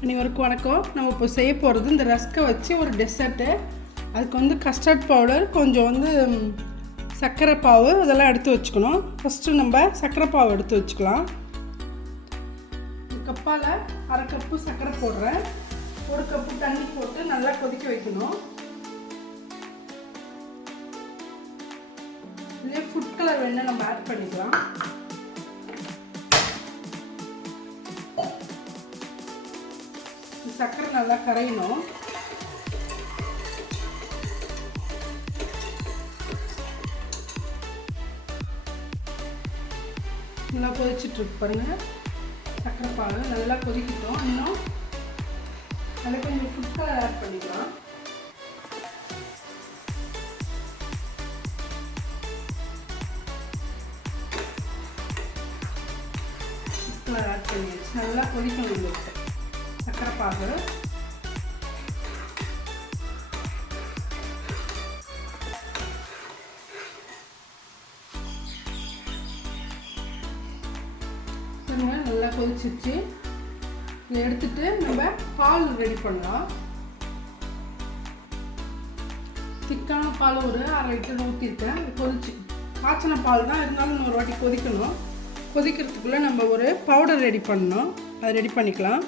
அனைவருக்கும் வணக்கம். நம்ம இப்போ செய்ய போகிறது இந்த ரஸ்க்கை வச்சு ஒரு டெசர்ட்டு. அதுக்கு வந்து கஸ்டர்ட் பவுடர், கொஞ்சம் சர்க்கரை பாவு இதெல்லாம் எடுத்து வச்சுக்கணும். ஃபஸ்ட்டு நம்ம சர்க்கரை பாவு எடுத்து வச்சுக்கலாம். கப்பால் அரை கப்பு சர்க்கரை போடுறேன். ஒரு கப்பு தண்ணி போட்டு நல்லா கொதிக்க வைக்கணும். இதுலேயே ஃபுட் கலர் வேணால் நம்ம ஆட் பண்ணிக்கலாம். சர்க்கரை நல்லா கரையணும். நல்லா கொதிச்சுட்டு இருக்கு பாருங்க. சர்க்கரை பாகு நல்லா கொதிக்கிட்டோம். இன்னும் அதில் கொஞ்சம் ஃபுட் கலர் ஆட் பண்ணிக்கலாம். ஃபுட் கலர் ஆட் பண்ணியாச்சு. நல்லா கொதிக்கணும் சர்க்கரை பாகு. நல்லா கொதிச்சிருச்சு. இதை எடுத்துட்டு நம்ம பால் ரெடி பண்ணலாம். திக்கான பால் ஒரு 1/2 லிட்டர் ஊற்றிருக்கேன். கொதிச்சு காய்ச்சின பால் தான், இருந்தாலும் இன்னொரு வாட்டி கொதிக்கணும். கொதிக்கிறதுக்குள்ளே நம்ம ஒரு பவுடர் ரெடி பண்ணணும். அதை ரெடி பண்ணிக்கலாம்.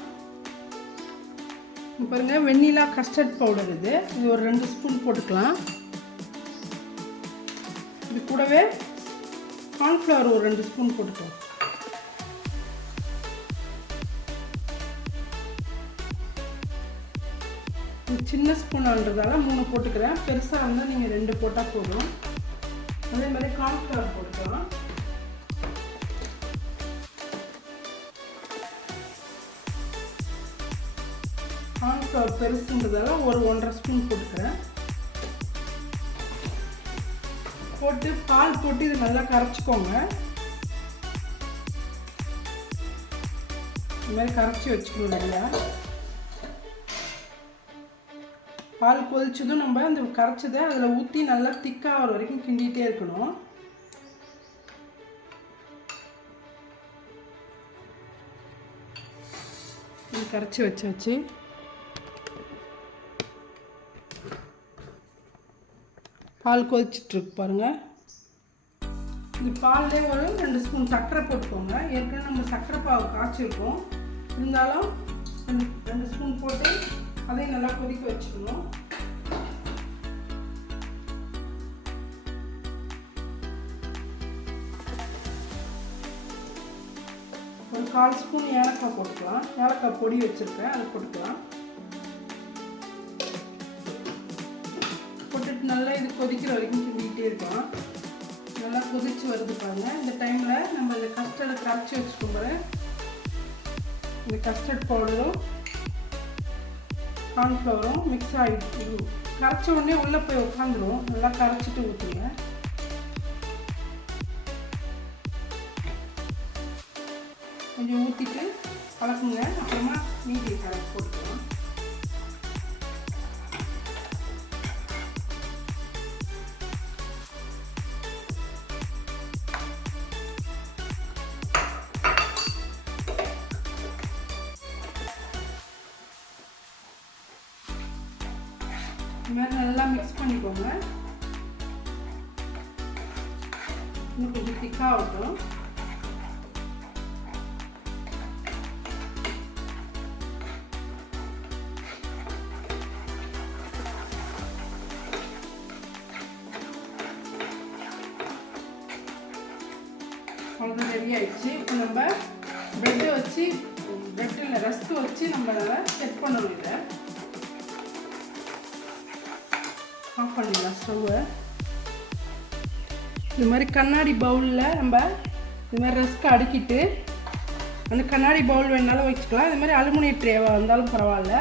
பாருங்கள், வெண்ணிலா கஸ்டர்ட் பவுடர் இது ஒரு 2 ஸ்பூன் போட்டுக்கலாம். இது கூடவே கார்ன்ஃப்ளவர் ஒரு 2 ஸ்பூன் போட்டுக்கலாம். சின்ன ஸ்பூனான்றதால 3 போட்டுக்கிறேன். பெருசாக இருந்தால் நீங்கள் 2 போட்டால் போதும். அதே மாதிரி கார்ன்ஃப்ளவர் போட்டுக்கலாம். கார்ன்ஃப்ளவர் பெருசுன்றதால ஒரு 1.5 ஸ்பூன் போட்டுக்கிறேன். போட்டு பால் போட்டு இது நல்லா கரைச்சிக்கோங்க. இந்த மாதிரி கரைச்சி வச்சுக்கணும். நிறையா பால் கொதிச்சதும் நம்ம அந்த கரைச்சதை அதில் ஊற்றி நல்லா திக்காகிற வரைக்கும் கிண்டிகிட்டே இருக்கணும். கரைச்சி வச்சாச்சு. பால் கொதிச்சிட்ருக்கு பாருங்கள். இந்த பால்லே ஒரு 2 ஸ்பூன் சர்க்கரை போட்டுக்கோங்க. ஏற்கனவே நம்ம சர்க்கரை பாவு காய்ச்சிருக்கோம். இருந்தாலும் 2 ஸ்பூன் போட்டு அதையும் நல்லா கொதிக்க வச்சுக்கணும். ஒரு 1/4 ஸ்பூன் ஏலக்காய் போட்டுக்கலாம். ஏலக்காய் பொடி வச்சுருக்கேன், அதை போட்டுக்கலாம். போட்டுட்டு நல்லா இது கொதிக்கிற வரைக்கும் கிண்டிகிட்டே இருக்கலாம். நல்லா கொதிச்சு வருது பாருங்க. இந்த டைமில் நம்ம இந்த கஸ்டர்டை கரைச்சி வச்சுக்கோம் பாரு. இந்த கஸ்டர்ட் பவுடரும் கார்ன்ஃப்ளவரும் மிக்ஸ் ஆகிடுச்சு. கரைச்ச உடனே உள்ளே போய் உட்காந்துரும். நல்லா கரைச்சிட்டு ஊற்றுங்க. கொஞ்சம் ஊற்றிட்டு கலக்குங்க. அப்புறமா மீதி கலக்கி போட்டுக்கலாம். இந்த மாதிரி நல்லா மிக்ஸ் பண்ணிக்கோங்க. இன்னும் கொஞ்சம் திக்காகட்டும். அவ்வளோதான், ரெடி ஆகிடுச்சு. இப்போ நம்ம ப்ரெட்டை வச்சு, ப்ரெட்டில் ரஸ்க்கு வச்சு நம்ம அதை செட் பண்ணணும். இதை ஆஃப் பண்ணிடலாம் ஸ்டவ்வை. இது மாதிரி கண்ணாடி பவுலில் நம்ம இது மாதிரி ரஸ்க்கு அடுக்கிட்டு, அந்த கண்ணாடி பவுல் வேணாலும் வச்சுக்கலாம். இது மாதிரி அலுமினிய ட்ரேவாக இருந்தாலும் பரவாயில்ல.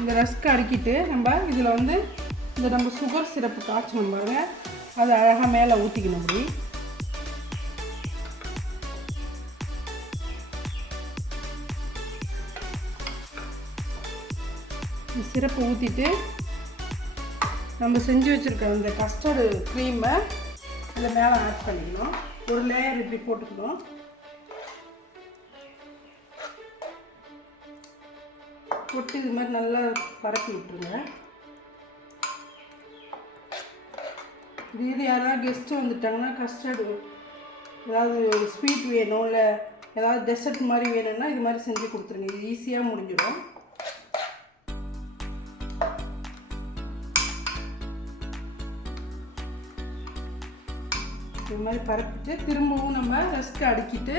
இந்த ரஸ்க்கு அடுக்கிட்டு நம்ம இதில் இந்த நம்ம சுகர் சிரப்பு காய்ச்சணும் பாருங்க, அதை அழகாக மேலே ஊற்றிக்கணும். அப்படி சிரப்பை ஊற்றிட்டு நம்ம செஞ்சு வச்சுருக்க அந்த கஸ்டர்டு க்ரீமை இதில் மேலே ஆட் பண்ணிக்கணும். ஒரு லேயர் இப்படி போட்டுக்கணும். போட்டு இது மாதிரி நல்லா பரப்பி விட்டுருங்க. இது யாராவது கெஸ்ட்டு வந்துட்டாங்கன்னா கஸ்டர்டு ஏதாவது ஸ்வீட் வேணும் இல்லை ஏதாவது டெசர்ட் மாதிரி வேணும்னா இது மாதிரி செஞ்சு கொடுத்துருங்க. இது ஈஸியாக முடிஞ்சிடும். இது மாதிரி பரப்பிட்டு திரும்பவும் நம்ம ரஸ்க்கு அடுக்கிட்டு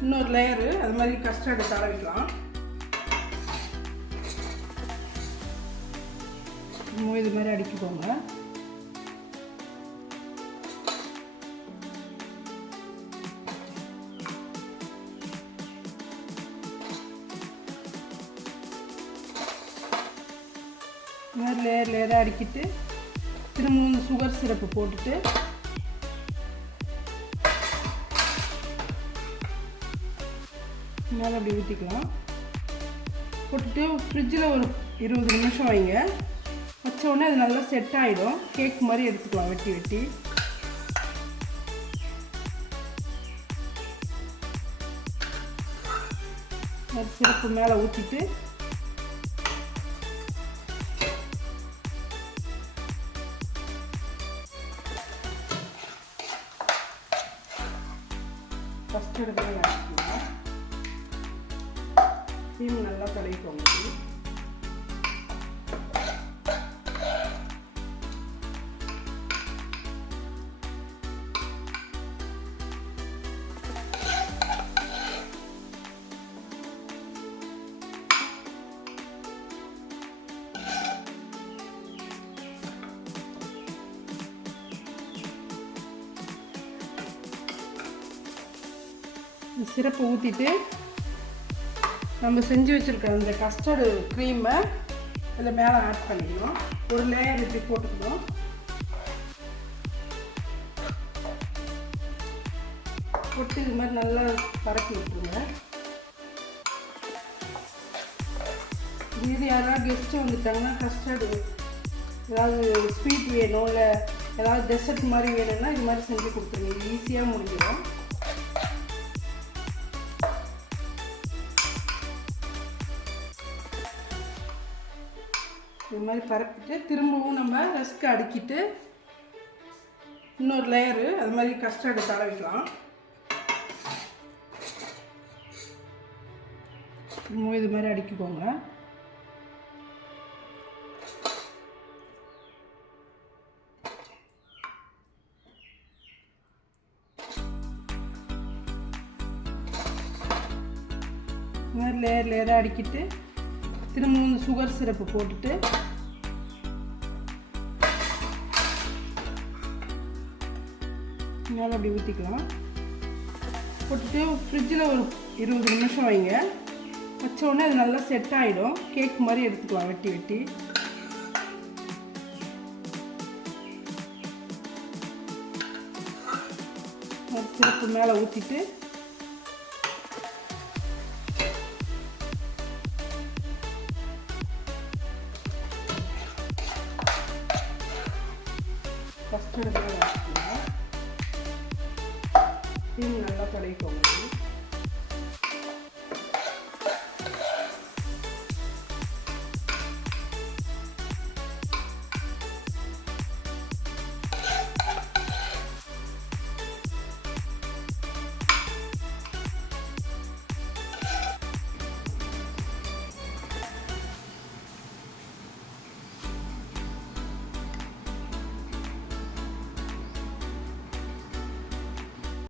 இன்னொரு லேயரு அது மாதிரி கஸ்டர்டு தடவிக்கலாம். இது மாதிரி அடிக்கிக்கோங்க. இது மாதிரி லேயராக அடிக்கிட்டு திரும்பவும் இந்த சுகர் சிரப்பு போட்டுட்டு மேலே அப்படி ஊற்றிக்கலாம். போட்டுட்டு ஃப்ரிட்ஜில் ஒரு 20 நிமிஷம் வைங்க. வச்ச உடனே அது நல்லா செட் ஆகிடும். கேக் மாதிரி எடுத்துக்கலாம் வெட்டி வெட்டி. சிரப்பு மேலே ஊற்றிட்டு கஸ்டர்டு மேலே அடிக்கலாம். க்ரீம் நல்லா தடவிக்கோங்க. சிரப்பை ஊற்றிட்டு நம்ம செஞ்சு வச்சுருக்க அந்த கஸ்டர்டு க்ரீமை இதில் மேலே ஆட் பண்ணிக்கணும். ஒரு லேயர் இப்படி போட்டுக்கணும். போட்டு இது மாதிரி நல்லா பரப்பி விட்டுருங்க. இது யாராவது கெஸ்ட்டு வந்துட்டாங்கன்னா கஸ்டர்டு ஏதாவது ஸ்வீட் வேணும் இல்லை ஏதாவது டெசர்ட் மாதிரி வேணும்னா இது மாதிரி செஞ்சு கொடுத்துருங்க. இது ஈஸியாக முடிஞ்சிடும். இது மாதிரி பரப்பிட்டு திரும்பவும் நம்ம ரஸ்க்கு அடுக்கிட்டு இன்னொரு லேயரு அது மாதிரி கஸ்டர்டு தடவிக்கலாம். இது மாதிரி அடிக்கிக்கோங்க. இது மாதிரி லேயராக அடிக்கிட்டு திரும்பவும் இந்த சுகர் சிரப்பு போட்டுட்டு மேலே அப்படி ஊற்றிக்கலாம். போட்டுட்டு ஃப்ரிட்ஜில் ஒரு 20 நிமிஷம் வைங்க. வச்ச உடனே அது நல்லா செட் ஆகிடும். கேக் மாதிரி எடுத்துக்கலாம் வெட்டி வெட்டி. சிரப்பு மேலே ஊற்றிட்டு கஸ்டர்டு மேலே வச்சுக்கலாம். க்ரீம் நல்லா தடவிக்கோங்க.